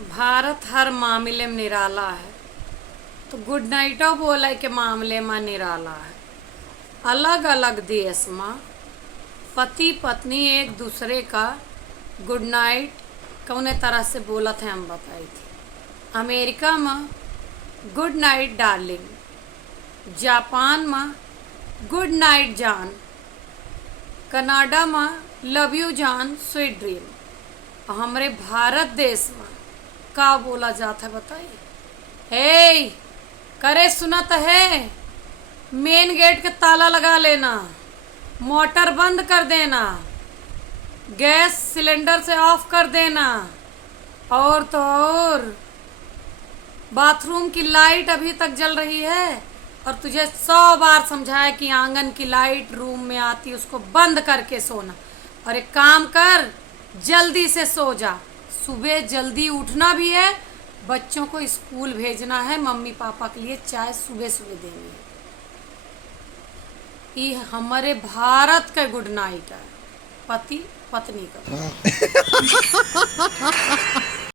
भारत हर मामले में निराला है, तो गुड नाइटो बोले के मामले में निराला है। अलग अलग देश में पति पत्नी एक दूसरे का गुड नाइट कौने तरह से बोलत है हम बताई थी। अमेरिका में गुड नाइट डार्लिंग, जापान में गुड नाइट जान, कनाडा में लव यू जान स्वीट ड्रीम। और हमारे भारत देश में का बोला जाता है बताइए? हे करे सुनत है, मेन गेट के ताला लगा लेना, मोटर बंद कर देना, गैस सिलेंडर से ऑफ कर देना, और तो और बाथरूम की लाइट अभी तक जल रही है और तुझे 100 बार समझाया कि आंगन की लाइट रूम में आती उसको बंद करके सोना। और एक काम कर, जल्दी से सो जा, सुबह जल्दी उठना भी है, बच्चों को स्कूल भेजना है, मम्मी पापा के लिए चाय सुबह सुबह देनी है। ये हमारे भारत का गुड नाइट है, पति पत्नी का।